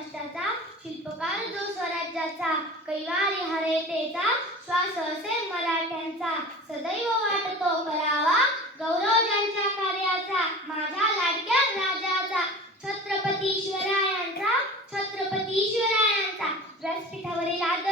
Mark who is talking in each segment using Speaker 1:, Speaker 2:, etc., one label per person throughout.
Speaker 1: महाराष्ट्राचा शिल्पकार जो स्वराज्याचा कैवारी हरेतेचा श्वास असे मराठ्यांचा सदैव वाटतो करावा. गौरव ज्यांच्या कार्याचा माझ्या लाडक्या राजाचा छत्रपती शिवरायांचा छत्रपती शिवरायांचा. व्यासपीठावरील आदर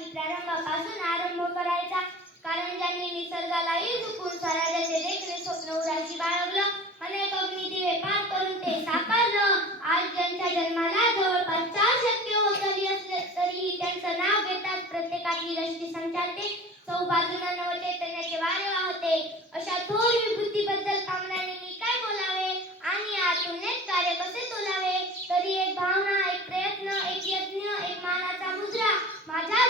Speaker 1: की प्रारंभापासून आरंभ करायचा. कारण ज्यांनी निसर्गालाही झुकून स्वराज्याचे देखणे स्वप्न उराशी बाळगलं. अनेक अग्निदिवे पार करून ते साकारलं. आज ज्यांच्या जन्माला जवळपास चार शक्य होत आली असले तरीही त्यांचं नाव घेतात प्रत्येकाची रश्मी दृष्टी संचालते चौबाजूला नवचैतन्याचे वारे वाहते. अशा थोर विभूतीबद्दल पांगराने मी काय बोलावे? आणि आतून तुलनेत कार्य कसे तोलावे तरी एक भावना एक प्रयत्न एक यज्ञ एक मानाचा मुद्रा माझ्या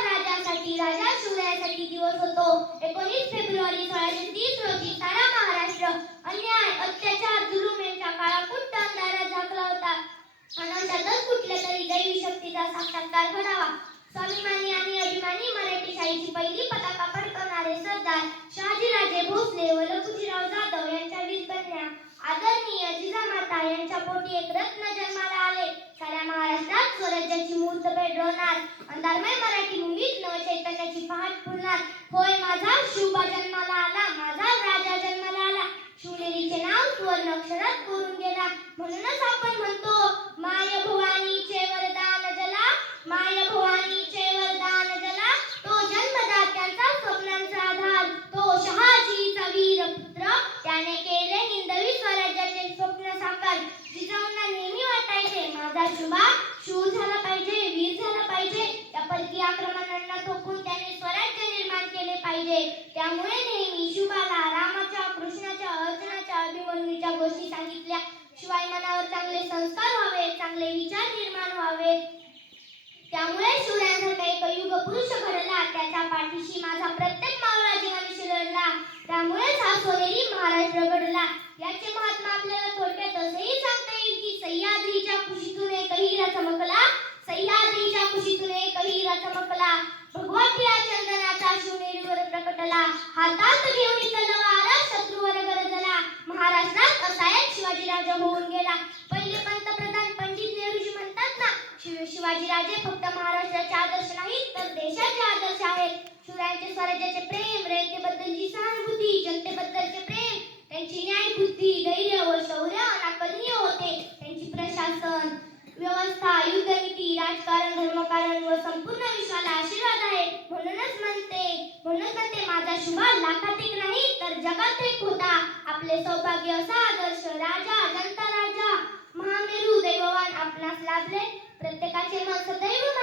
Speaker 1: राजासाठी राजा शिवरायासाठी दिवस होतो. एकोणीस फेब्रुवारी सोळाशे तीस रोजी सारा महाराष्ट्र अन्याय अत्याचार जुलूम यांच्या काळाकुट्ट अंधारात झाकला होता. अनंतातच कुठल्या तरी दैवी शक्तीचा साक्षात्कार घडावा. स्वाभिमानी आणि अभिमानी मराठी शाहीची पहिली पताका फडकवणारे सरदार शहाजीराजे भोसले व लखुजीराव जाधव यांच्या वीज कन्या आदरणीय जिजामाता यांच्या पोटी एक रत्न जन्माला आले. साऱ्या महाराष्ट्रात स्वराज्याची मूर्त अंधारमय मराठी भूमीत नवचैतन्याची पहाट फुलणार. होय माझा शिवबा जन्माला त्यामुळे नेहमी शुभाला रामाच्या कृष्णाच्या अर्जुनाच्या अभिमन्यूच्या गोष्टी सांगितल्या. शिवाय मनावर चांगले संस्कार व्हावेत चांगले विचार निर्माण व्हावेत. त्यामुळे सूर्यासारखा एक युग पुरुष घडला त्याच्या पाठीशी माझा प्रत्येक मावळा जीवाने शिरडला. त्यामुळेच हा सोनेरी महाराष्ट्र घडला याचे महात्मा आपल्याला थोडक्यात असेही सांगता येईल की सह्याद्रीच्या कुशीतून एक हिरा चमकला. शिव फक्त महाराष्ट्राचे आदर्श नाहीत तर देशाचे आदर्श आहेत. शिवरायांचे स्वराज्याचे प्रेम रयतेबद्दलची सहानुभूती जनतेबद्दलचे प्रेम त्यांची न्यायबुद्धी धैर्य व शौर्य अनाकलनीय होते. त्यांची प्रशासन व्यवस्था युद्धनीती राजकारण धर्मकारण व संपूर्ण विश्वाला आशीर्वाद आहे. म्हणूनच म्हणते म्हणूनच म्हणते माझा शुभा लाखात एक नाही तर जगात एक होता. आपले सौभाग्य असा आदर्श राजा जनता राजा आपणास लाभले. प्रत्येकाचे मन सदैव